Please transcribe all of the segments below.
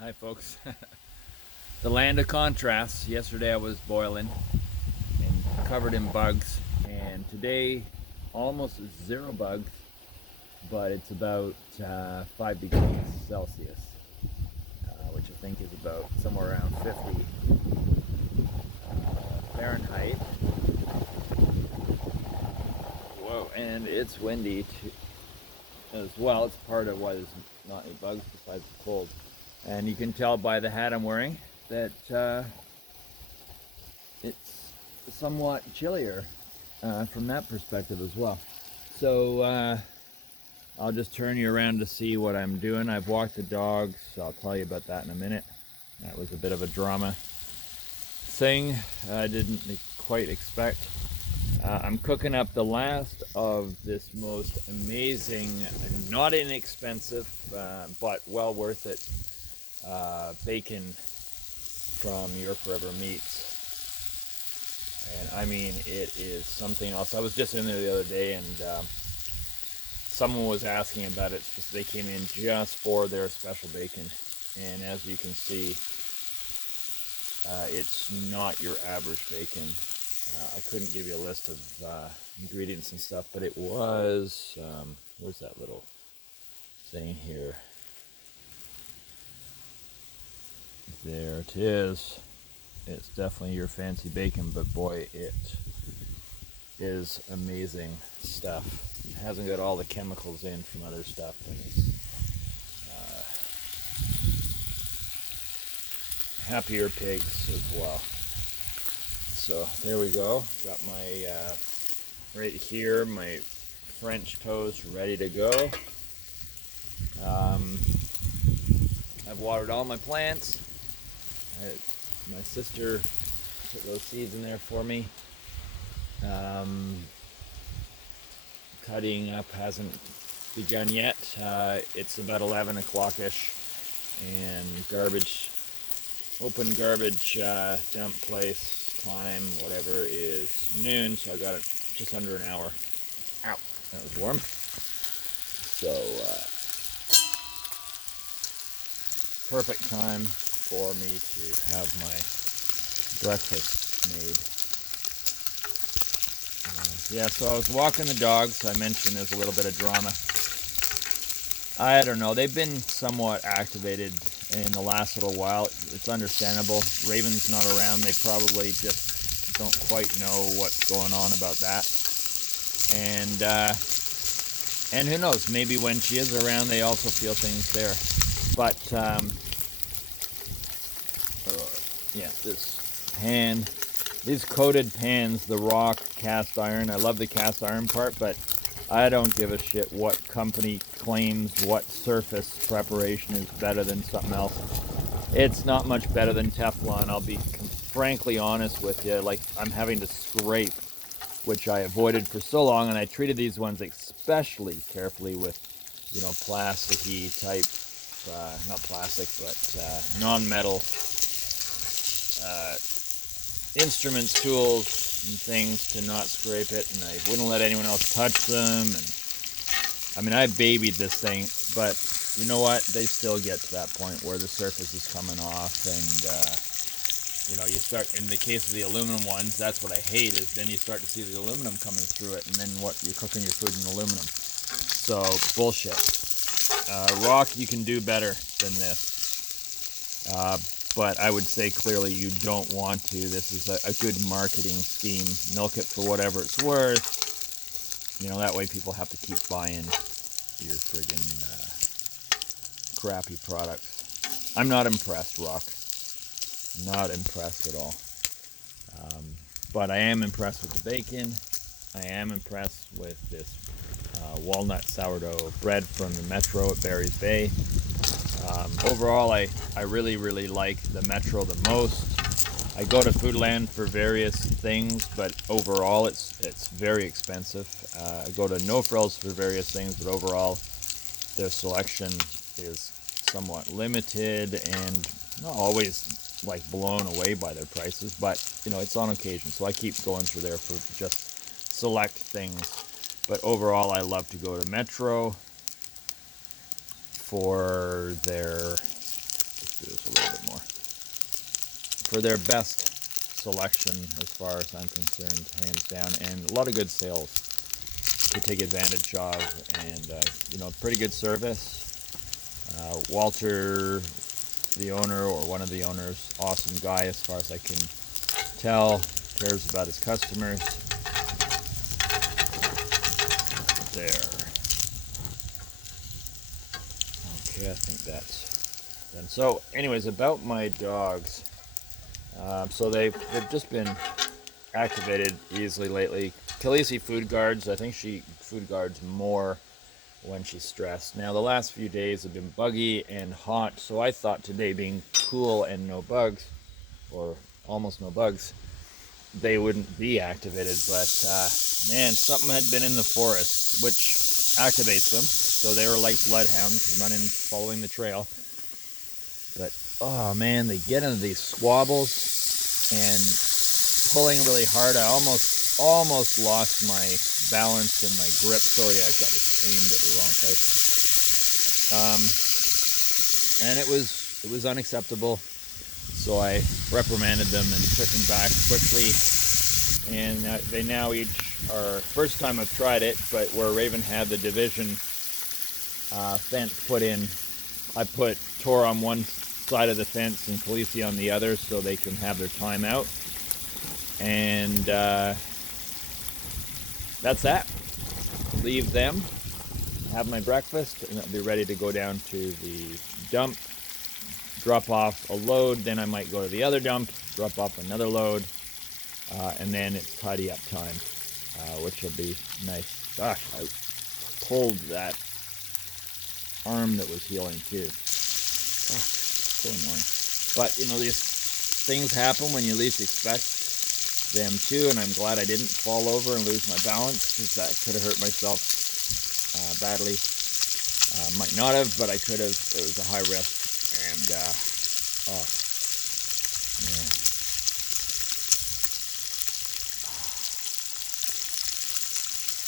Hi, folks. The land of contrasts. Yesterday I was boiling and covered in bugs, and today almost zero bugs, but it's about 5 degrees Celsius, which I think is about somewhere around 50 Fahrenheit. Whoa, and it's windy too, as well. It's part of why there's not any bugs besides the cold. And you can tell by the hat I'm wearing that it's somewhat chillier from that perspective as well. So I'll just turn you around to see what I'm doing. I've walked the dogs, so I'll tell you about that in a minute. That was a bit of a drama thing I didn't quite expect. I'm cooking up the last of this most amazing, not inexpensive, but well worth it bacon from Your Forever Meats. And I mean, it is something else. I was just in there the other day, and someone was asking about it. They came in just for their special bacon, and as you can see, it's not your average bacon. I couldn't give you a list of ingredients and stuff, but it was. Where's that little thing here? There it is. It's definitely your fancy bacon, but boy, it is amazing stuff. It hasn't got all the chemicals in from other stuff, and it's happier pigs as well. So there we go. Got my right here, my French toast ready to go. Um, I've watered all my plants. My sister put those seeds in there for me. Um, Cutting up hasn't begun yet. It's about 11 o'clock ish, and open garbage dump place time, whatever, is noon. So I got it just under an hour. Ow, that was warm. So perfect time for me to have my breakfast made. Yeah, so I was walking the dogs. I mentioned there's a little bit of drama. I don't know. They've been somewhat activated in the last little while. It's understandable. Raven's not around. They probably just don't quite know what's going on about that. And who knows? Maybe when she is around, they also feel things there. But yeah, this pan, these coated pans, the Rock cast iron. I love the cast iron part, but I don't give a shit what company claims what surface preparation is better than something else. It's not much better than Teflon. I'll be frankly honest with you. Like, I'm having to scrape, which I avoided for so long, and I treated these ones especially carefully with, plasticky type, not plastic, but non-metal uh, instruments, tools, and things to not scrape it, and I wouldn't let anyone else touch them. And I mean, I babied this thing, but you know what? They still get to that point where the surface is coming off, and you start, in the case of the aluminum ones, that's what I hate, is then you start to see the aluminum coming through it, and then what, you're cooking your food in aluminum. So bullshit. Rock, you can do better than this. But I would say clearly you don't want to. This is a good marketing scheme. Milk it for whatever it's worth. That way people have to keep buying your friggin' crappy products. I'm not impressed, Rock. Not impressed at all. But I am impressed with the bacon. I am impressed with this walnut sourdough bread from the Metro at Barry's Bay. Overall, I really, really like the Metro the most. I go to Foodland for various things, but overall it's very expensive. I go to No Frills for various things, but overall their selection is somewhat limited and not always like blown away by their prices, but it's on occasion. So I keep going through there for just select things. But overall, I love to go to Metro for their, let's do for their best selection as far as I'm concerned, hands down, and a lot of good sales to take advantage of, and pretty good service. Walter, the owner or one of the owners, awesome guy as far as I can tell, cares about his customers. There. Okay, I think that's done. So, anyways, about my dogs. So they've just been activated easily lately. Khaleesi food guards. I think she food guards more when she's stressed. Now the last few days have been buggy and hot, so I thought today being cool and no bugs, or almost no bugs, they wouldn't be activated. But man, something had been in the forest, which activates them. So they were like bloodhounds running, following the trail. But oh man, they get into these squabbles and pulling really hard. I almost lost my balance and my grip. Sorry, I got this aimed at the wrong place. And it was unacceptable. So I reprimanded them and put them back quickly. And they now each are, first time I've tried it, but where Raven had the division fence put in, I put Tor on one side of the fence and Khaleesi on the other so they can have their time out. And that's that. Leave them, have my breakfast, and I'll be ready to go down to the dump, drop off a load, then I might go to the other dump, drop off another load, and then it's tidy up time, which will be nice. Gosh, I pulled that arm that was healing too. Oh, so annoying. But these things happen when you least expect them too, and I'm glad I didn't fall over and lose my balance, because that could have hurt myself badly. Might not have, but I could have. It was a high risk, and yeah.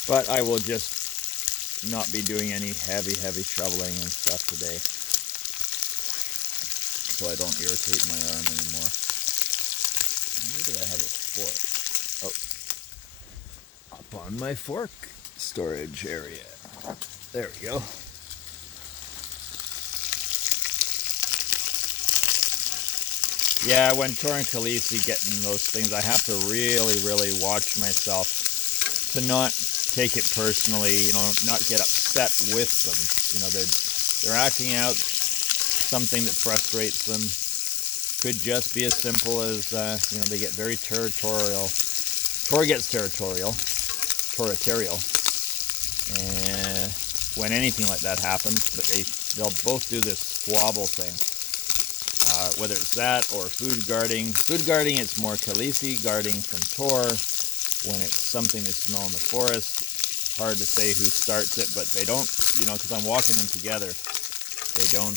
But I will just not be doing any heavy shoveling and stuff today, so I don't irritate my arm anymore. Where do I have a fork? Oh, up on my fork storage area. There we go. Yeah, when Tor and Khaleesi get in those things, I have to really watch myself to not take it personally, not get upset with them. They're acting out something that frustrates them. Could just be as simple as, they get very territorial. Tor gets territorial, and when anything like that happens, but they'll both do this squabble thing. Whether it's that or food guarding. Food guarding, it's more Khaleesi guarding from Tor. When it's something they smell in the forest, it's hard to say who starts it, but they don't, because I'm walking them together, they don't,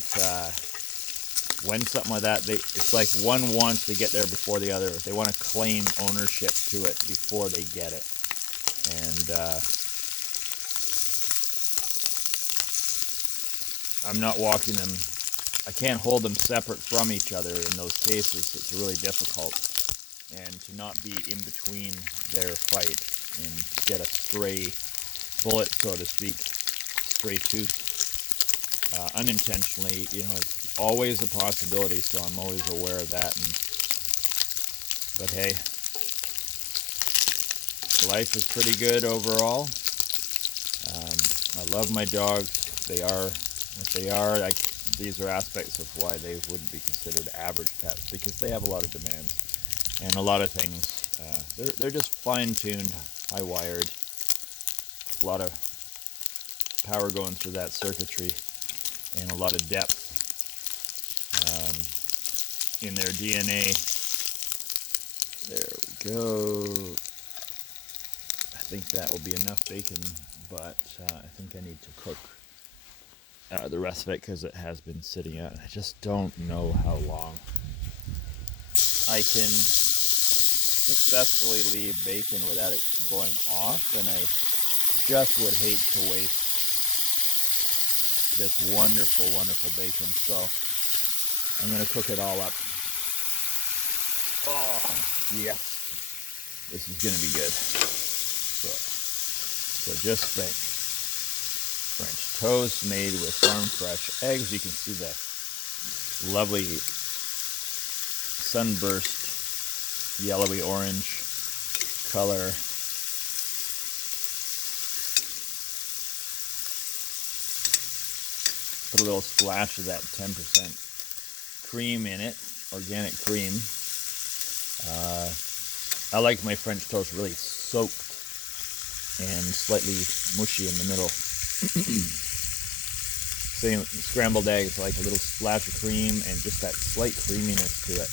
when something like that, it's like one wants to get there before the other. They want to claim ownership to it before they get it. And I'm not walking them. I can't hold them separate from each other in those cases. It's really difficult. And to not be in between their fight and get a stray bullet, so to speak, stray tooth, unintentionally, it's always a possibility, so I'm always aware of that. But hey, life is pretty good overall. I love my dogs. They are what they are. These are aspects of why they wouldn't be considered average pets, because they have a lot of demands and a lot of things. They're just fine-tuned, high-wired, a lot of power going through that circuitry, and a lot of depth in their DNA. There we go. I think that will be enough bacon, but I think I need to cook the rest of it, because it has been sitting out. I just don't know how long I can successfully leave bacon without it going off, and I just would hate to waste this wonderful bacon. So I'm going to cook it all up Oh, yes. This is going to be good. So just think. French toast made with farm fresh eggs. You can see the lovely sunburst yellowy orange color. Put a little splash of that 10% cream in it, organic cream. I like my French toast really soaked and slightly mushy in the middle. Same scrambled eggs, like a little splash of cream and just that slight creaminess to it.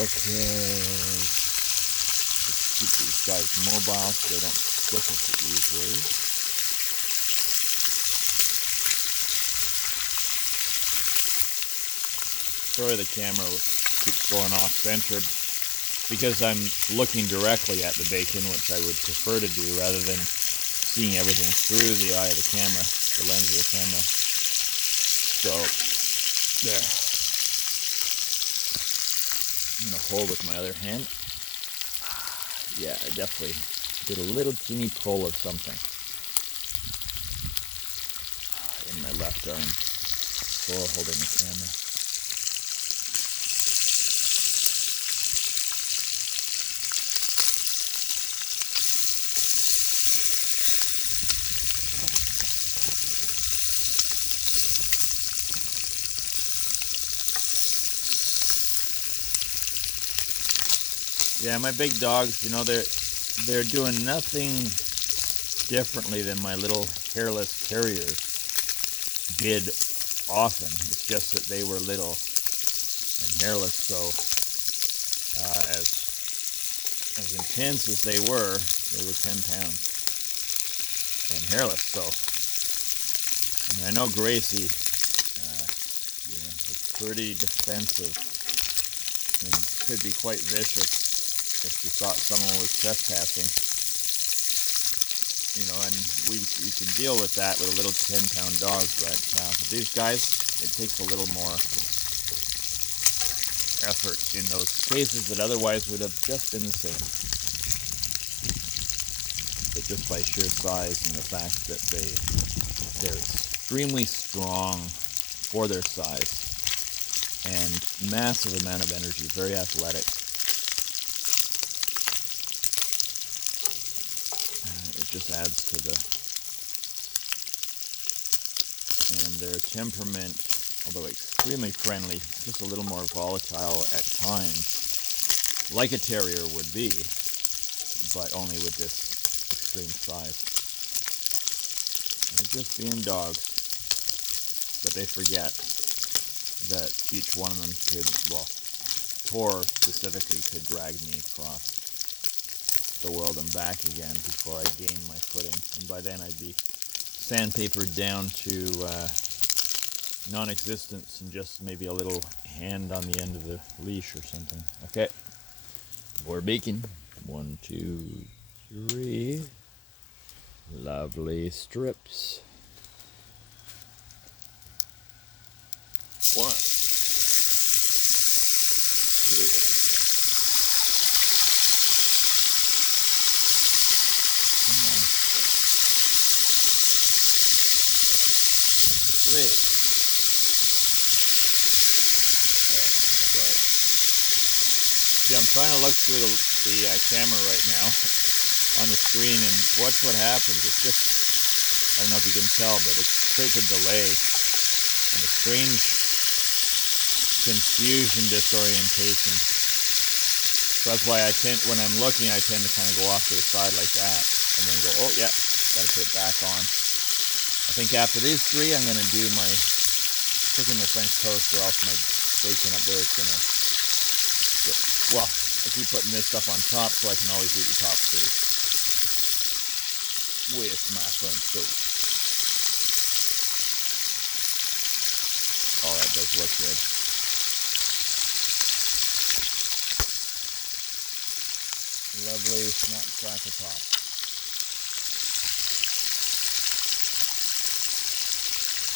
Okay, just keep these guys mobile so they don't stick us easily. Sorry the camera keeps going off center because I'm looking directly at the bacon, which I would prefer to do rather than seeing everything through the eye of the camera, the lens of the camera. So, there. I'm going to hold with my other hand. Yeah, I definitely did a little teeny pull of something in my left arm. Sore holding the camera. Yeah, my big dogs, you know, they're doing nothing differently than my little hairless terriers did often. It's just that they were little and hairless, so as intense as they were 10 pounds and hairless. So, I mean, I know Gracie, is pretty defensive and could be quite vicious if she thought someone was trespassing, you know, and we can deal with that with a little 10-pound dog, but for these guys, it takes a little more effort in those cases that otherwise would have just been the same. But just by sheer size and the fact that they're extremely strong for their size and massive amount of energy, very athletic. It just adds to and their temperament, although extremely friendly, just a little more volatile at times, like a terrier would be, but only with this extreme size. They're just being dogs, but they forget that each one of them could, well, Tor specifically could drag me across the world and back again before I gained my footing, and by then I'd be sandpapered down to non-existence and just maybe a little hand on the end of the leash or something. Okay, more bacon. 1, 2, 3. Lovely strips. 1, 2. Come on. 3. Yeah, right. See, I'm trying to look through the camera right now on the screen, and watch what happens. It's just, I don't know if you can tell, but it creates a delay and a strange confusion, disorientation. So that's why when I'm looking, I tend to kind of go off to the side like that, and then go, oh yeah, gotta put it back on. I think after these 3, I'm gonna do my cooking my French toast, or else my bacon up there is gonna get, well, I keep putting this stuff on top so I can always eat the top 3 with my French toast. Oh, that does look good. Lovely snap crackle pop.